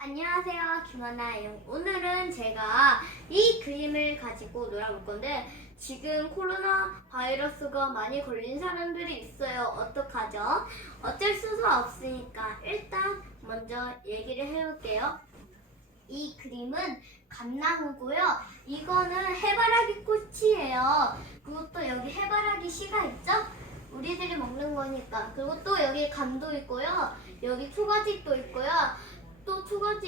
안녕하세요. 김하나예요. 오늘은 제가 이 그림을 가지고 놀아볼 건데 지금 코로나 바이러스가 많이 걸린 사람들이 있어요. 어떡하죠? 어쩔 수가 없으니까 일단 먼저 얘기를 해볼게요. 이 그림은 감나무고요. 이거는 해바라기 꽃이에요. 그리고 또 여기 해바라기 씨가 있죠? 우리들이 먹는 거니까. 그리고 또 여기 감도 있고요. 여기 초가집도 있고요.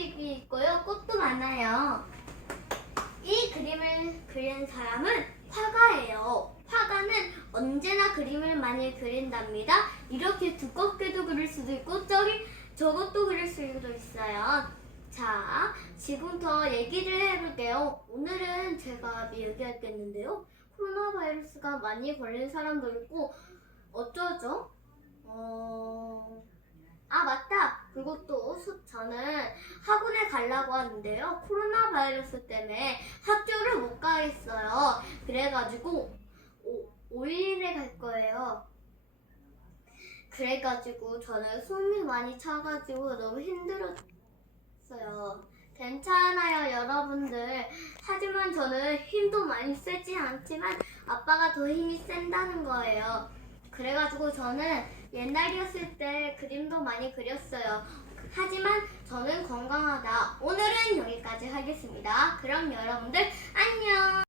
또 초가집이 있고요. 꽃도 많아요. 이 그림을 그린 사람은 화가예요. 화가는 언제나 그림을 많이 그린답니다. 이렇게 두껍게도 그릴 수도 있고 저기 저것도 그릴 수도 있어요. 자, 지금부터 얘기를 해볼게요. 오늘은 제가 얘기하겠는데요. 코로나 바이러스가 많이 걸린 사람도 있고 어쩌죠? 어... 아 맞다. 그리고 또 수- 저는 학원에 가려고 하는데요. 코로나 바이러스 때문에 학교를 못 가겠어요. 그래가지고 오, 5일에 갈 거예요. 그래가지고 저는 숨이 많이 차가지고 너무 힘들었어요. 괜찮아요, 여러분들. 하지만 저는 힘도 많이 세지 않지만 아빠가 더 힘이 센다는 거예요. 그래가지고 저는 옛날이었을 때 그림도 많이 그렸어요. 하지만 저는 건강하다. 오늘은 여기까지 하겠습니다. 그럼 여러분들 안녕!